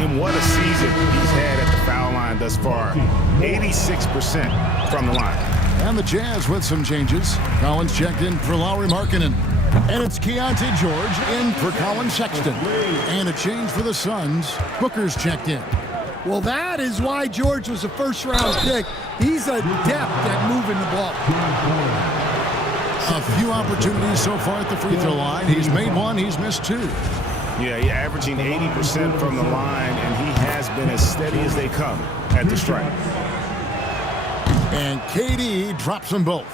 And what a season he's had at the foul line thus far. 86% from the line. And the Jazz with some changes. Collins checked in for Lauri Markkanen. And it's Keontae George in for Colin Sexton. And a change for the Suns. Booker's checked in. Well, that is why George was a first-round pick. He's adept at moving the ball. A few opportunities so far at the free throw line. He's made 1, he's missed 2. Yeah, he's averaging 80% from the line, and he has been as steady as they come at the stripe. And KD drops them both.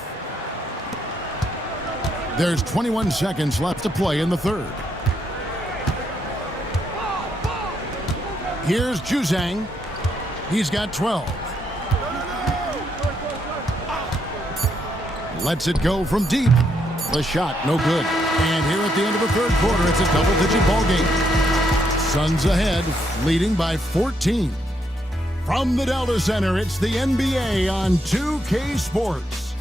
There's 21 seconds left to play in the third. Here's Juzang. He's got 12. Lets it go from deep. The shot, no good. And here at the end of the third quarter, it's a double-digit ball game. Suns ahead, leading by 14. From the Delta Center, it's the NBA on 2K Sports.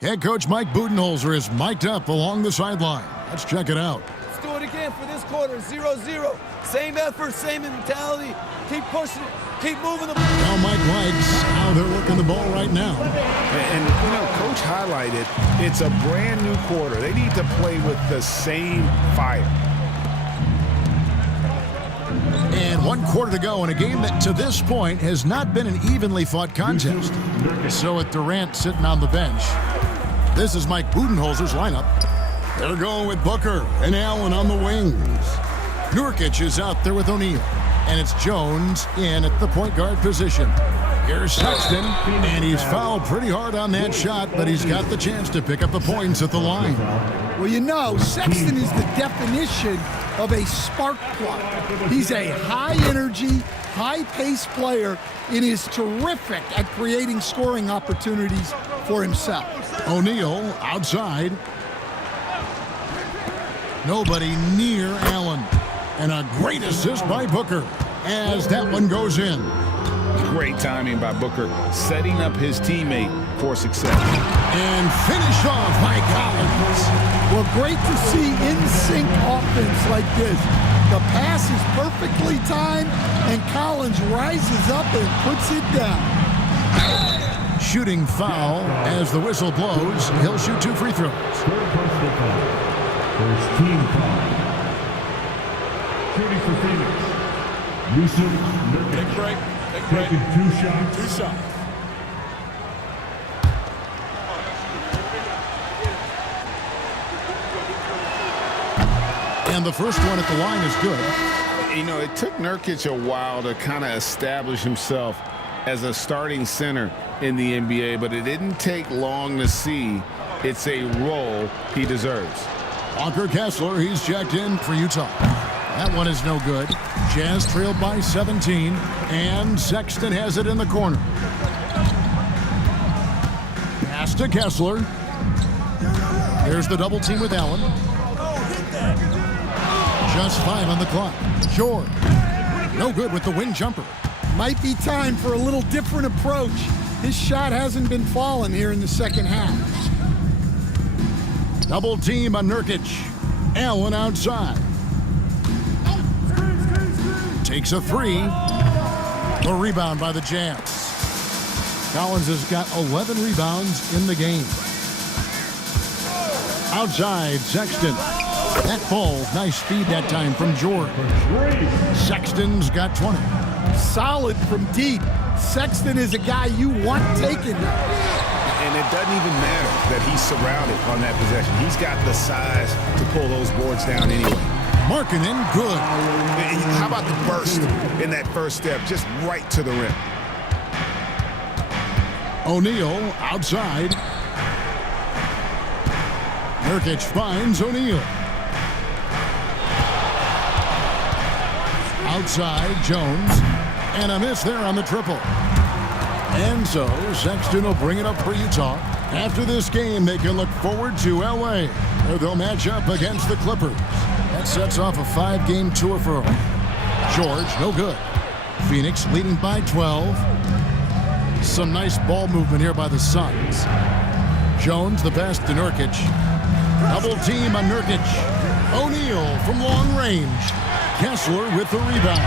Head coach Mike Budenholzer is mic'd up along the sideline. Let's check it out. Let's do it again for this quarter, 0-0. Same effort, same mentality. Keep pushing it, keep moving the ball. Now Mike likes how they're working the ball right now. And you know, Coach highlighted, it's a brand new quarter. They need to play with the same fire. And 1 quarter to go in a game that to this point has not been an evenly fought contest. So with Durant sitting on the bench, this is Mike Budenholzer's lineup. They're going with Booker and Allen on the wings. Nurkic is out there with O'Neal. And it's Jones in at the point guard position. Here's Sexton, and he's fouled pretty hard on that shot, but he's got the chance to pick up the points at the line. Well, you know, Sexton is the definition of a spark plug. He's a high-energy, high-paced player and is terrific at creating scoring opportunities for himself. O'Neal outside. Nobody near Allen. And a great assist by Booker as that one goes in. Great timing by Booker, setting up his teammate for success. And finished off by Collins. Well, great to see in-sync offense like this. The pass is perfectly timed, and Collins rises up and puts it down. Shooting foul as the whistle blows. He'll shoot 2 free throws. Third personal foul. First team foul. Shooting for Phoenix. Yusuf Nurkic. Take break. Taking 2 shots. 2 shots. And the first one at the line is good. You know, it took Nurkic a while to kind of establish himself as a starting center in the NBA, but it didn't take long to see it's a role he deserves. Walker Kessler, he's checked in for Utah. That one is no good. Jazz trailed by 17, and Sexton has it in the corner. Pass to Kessler. There's the double team with Allen. Just 5 on the clock. George, no good with the wing jumper. Might be time for a little different approach. His shot hasn't been falling here in the second half. Double team on Nurkic. Allen outside. Takes a 3. The rebound by the Jazz. Collins has got 11 rebounds in the game. Outside, Sexton. That ball, nice speed that time from George. Sexton's got 20. Solid from deep. Sexton is a guy you want taken. And it doesn't even matter that he's surrounded on that possession. He's got the size to pull those boards down anyway. Markkanen, good. And how about the burst in that first step, just right to the rim? O'Neal outside. Nurkic finds O'Neal. Outside, Jones. And a miss there on the triple. And so, Sexton will bring it up for Utah. After this game, they can look forward to L.A., where they'll match up against the Clippers. That sets off a 5-game tour for them. George, no good. Phoenix leading by 12. Some nice ball movement here by the Suns. Jones, the pass to Nurkic. Double team on Nurkic. O'Neal from long range. Kessler with the rebound.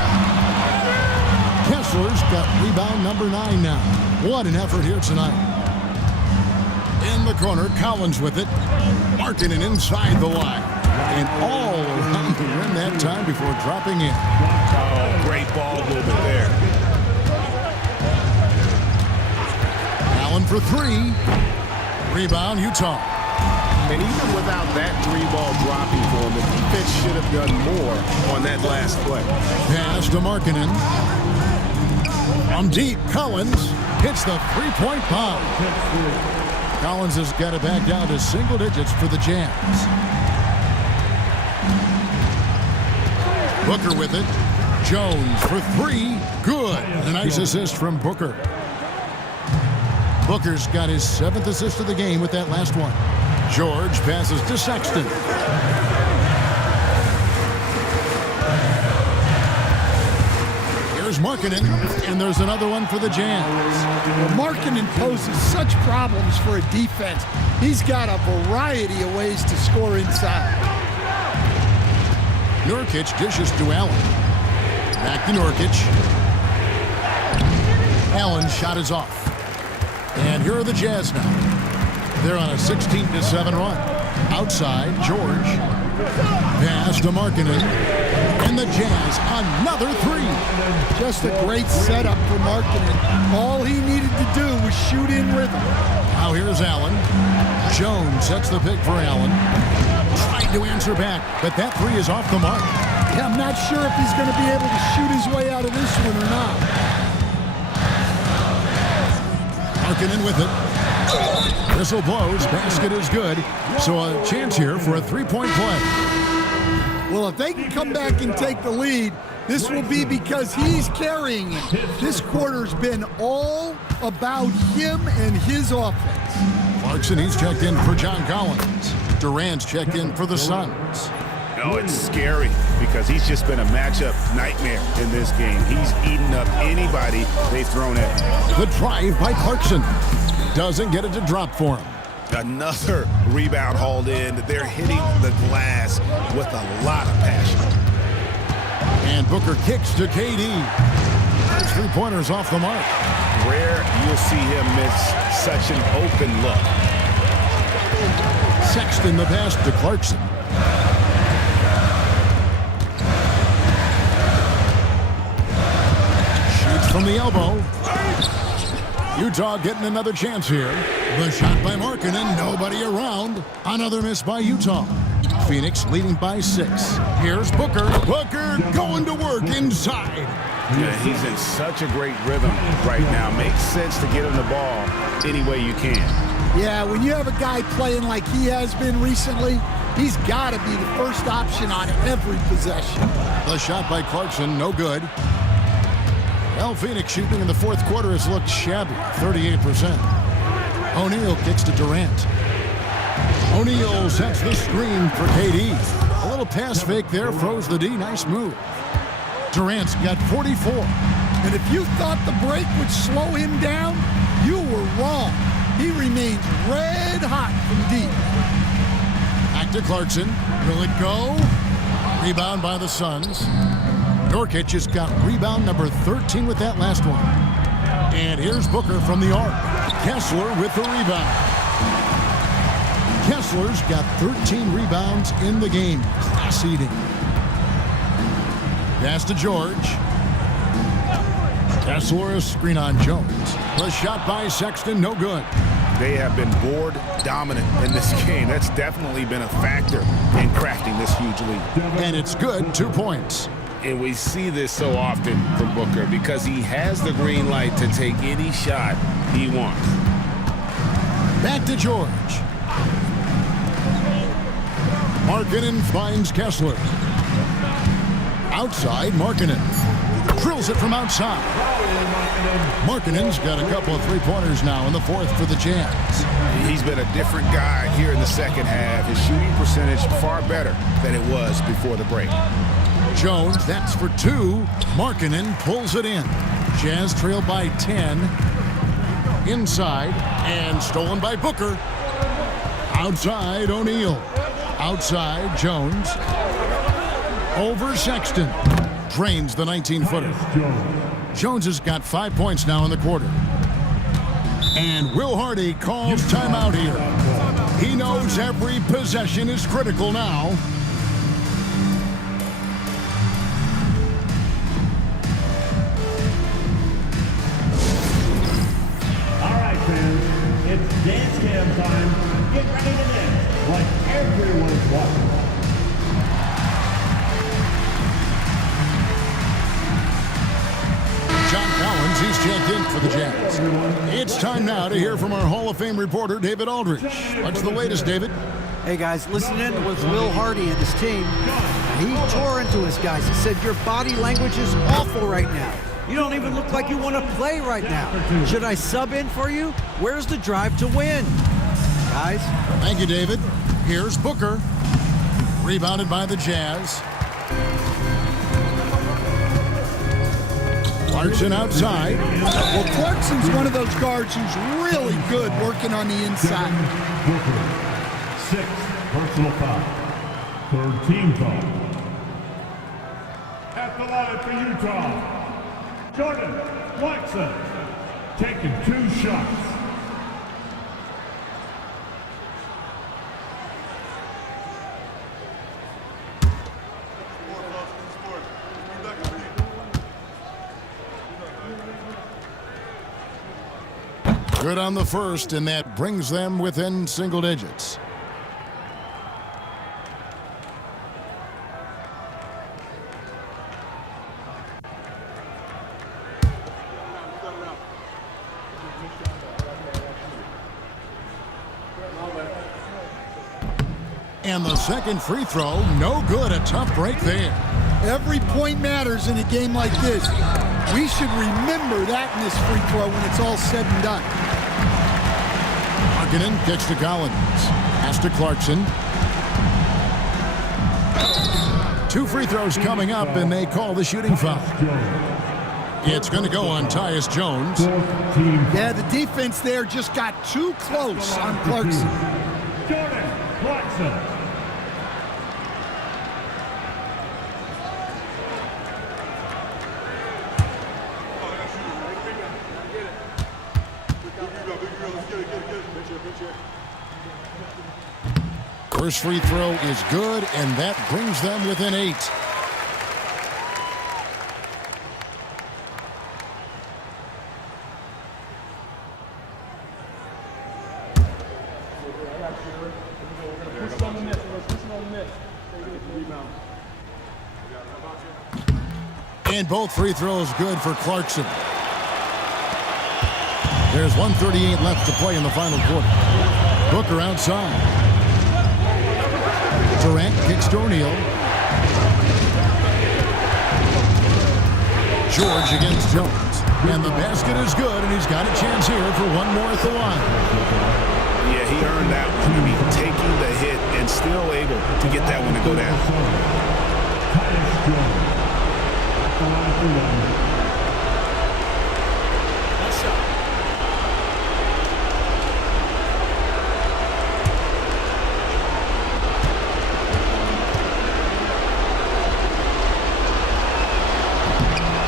Kessler's got rebound number 9 now. What an effort here tonight. In the corner, Collins with it. Markkanen inside the line. And all around the rim that time before dropping in. Oh, great ball movement there. Allen for 3. Rebound, Utah. And even without that 3-ball dropping for him, the defense should have done more on that last play. Pass to Markkanen. From deep, Collins hits the 3-point bomb. Collins has got it back down to single digits for the Jazz. Booker with it. Jones for 3. Good. A nice assist from Booker. Booker's got his 7th assist of the game with that last one. George passes to Sexton. Here's Markkanen, and there's another one for the Jazz. Well, Markkanen poses such problems for a defense. He's got a variety of ways to score inside. Nurkic dishes to Allen. Back to Nurkic. Allen's shot is off. And here are the Jazz now. They're on a 16-7 run. Outside, George. Pass to Markkanen. And the Jazz, another 3. Just a great setup for Markkanen. All he needed to do was shoot in rhythm. Now here's Allen. Jones sets the pick for Allen. Tried to answer back, but that 3 is off the mark. Yeah, I'm not sure if he's going to be able to shoot his way out of this one or not. Markkanen with it. Whistle blows, basket is good. So a chance here for a 3-point play. Well, if they can come back and take the lead, this will be because he's carrying it. This quarter's been all about him and his offense. Clarkson, he's checked in for John Collins. Durant's checked in for the Suns. Oh, it's scary because he's just been a matchup nightmare in this game. He's eaten up anybody they've thrown at him. The drive by Clarkson doesn't get it to drop for him. Another rebound hauled in. They're hitting the glass with a lot of passion. And Booker kicks to KD. Those three-pointers off the mark. Rare you'll see him miss such an open look. Sexton the pass to Clarkson. Shoots from the elbow. Utah getting another chance here. The shot by Markkanen, nobody around. Another miss by Utah. Phoenix leading by 6. Here's Booker. Booker going to work inside. Yeah, he's in such a great rhythm right now. Makes sense to get him the ball any way you can. Yeah, when you have a guy playing like he has been recently, he's got to be the first option on every possession. The shot by Clarkson, no good. Well, Phoenix shooting in the fourth quarter has looked shabby, 38%. O'Neal kicks to Durant. O'Neal sets the screen for KD. A little pass fake there, froze the D. Nice move. Durant's got 44. And if you thought the break would slow him down, you were wrong. He remains red hot from deep. Back to Clarkson. Will it go? Rebound by the Suns. Nurkic has got rebound number 13 with that last one. And here's Booker from the arc. Kessler with the rebound. Kessler's got 13 rebounds in the game. Class eating. Pass to George. Kessler a screen on Jones. The shot by Sexton, no good. They have been board dominant in this game. That's definitely been a factor in crafting this huge lead. And it's good, 2 points. And we see this so often from Booker because he has the green light to take any shot he wants. Back to George. Markkanen finds Kessler. Outside, Markkanen. Drills it from outside. Markkanen's got a couple of three-pointers now in the fourth for the Jazz. He's been a different guy here in the second half. His shooting percentage far better than it was before the break. Jones, that's for 2. Markkanen pulls it in. Jazz trail by 10. Inside, and stolen by Booker. Outside, O'Neal. Outside, Jones. Over Sexton. Drains the 19-footer. Jones has got 5 points now in the quarter. And Will Hardy calls timeout here. He knows every possession is critical now. All right, fans, it's dance cam time. Get ready to dance like everyone's watching. John Collins, he's checked in for the Jazz. It's time now to hear from our Hall of Fame reporter, David Aldridge. What's the latest, David? Hey, guys, listen in with Will Hardy and his team. He tore into his guys. He said, your body language is awful right now. You don't even look like you want to play right now. Should I sub in for you? Where's the drive to win? Guys? Thank you, David. Here's Booker. Rebounded by the Jazz. Clarkson outside. Well, Clarkson's one of those guards who's really good working on the inside. Booker, 6th personal foul. 3rd team foul. At the line for Utah, Jordan Clarkson, taking 2 shots. Good on the first, and that brings them within single digits. And the second free throw, no good. A tough break there. Every point matters in a game like this. We should remember that in this free throw when it's all said and done. Markkanen kicks to Collins. Pass to Clarkson. 2 free throws coming up, and they call the shooting foul. It's going to go on Tyus Jones. Yeah, the defense there just got too close on Clarkson. Jordan Clarkson. First free throw is good, and that brings them within 8. And both free throws good for Clarkson. There's 1:38 left to play in the final quarter. Booker outside. Durant kicks to O'Neal. George against Jones. And the basket is good, and he's got a chance here for one more at the line. Yeah, he earned that one. I mean, taking the hit and still able to get that one to go down.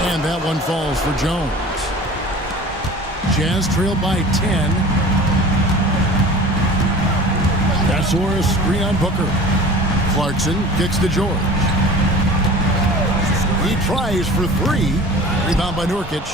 And that one falls for Jones. Jazz trail by 10. Casares screen on Booker. Clarkson kicks to George. He tries for 3. Rebound by Nurkic.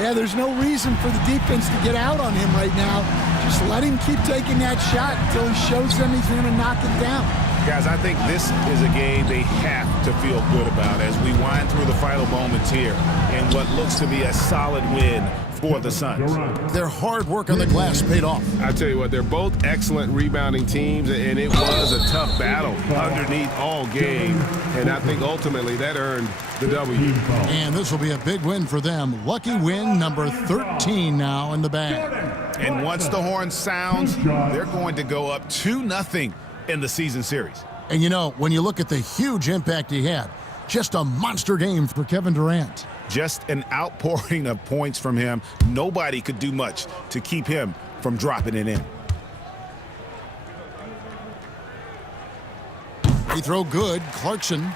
Yeah, there's no reason for the defense to get out on him right now. Just let him keep taking that shot until he shows them he's going to knock it down. Guys, I think this is a game they have to feel good about as we wind through the final moments here in what looks to be a solid win for the Suns. Their hard work on the glass paid off. I tell you what, they're both excellent rebounding teams, and it was a tough battle underneath all game, and I think ultimately that earned the W. And this will be a big win for them. Lucky win number 13 now in the bag. And once the horn sounds, they're going to go up 2-0 in the season series. And you know, when you look at the huge impact he had, just a monster game for Kevin Durant. Just an outpouring of points from him. Nobody could do much to keep him from dropping it in. Free throw good. Clarkson.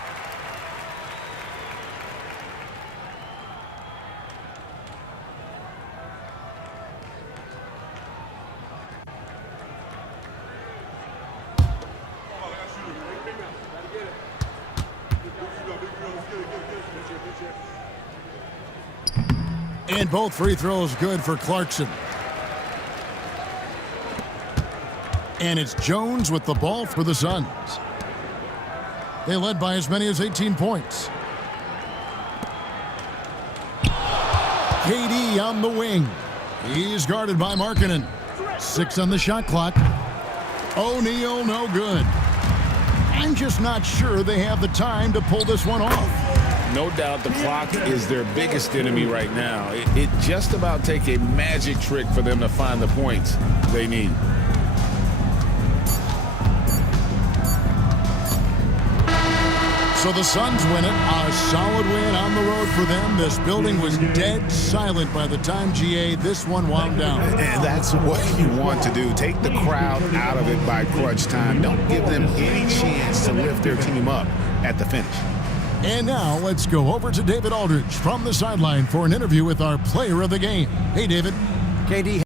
And both free throws good for Clarkson. And it's Jones with the ball for the Suns. They led by as many as 18 points. KD on the wing. He's guarded by Markkanen. 6 on the shot clock. O'Neal no good. I'm just not sure they have the time to pull this one off. No doubt the clock is their biggest enemy right now. It just about take a magic trick for them to find the points they need. So the Suns win it. A solid win on the road for them. This building was dead silent by the time, GA, this one wound down. And that's what you want to do. Take the crowd out of it by crunch time. Don't give them any chance to lift their team up at the finish. And now let's go over to David Aldridge from the sideline for an interview with our player of the game. Hey, David. KD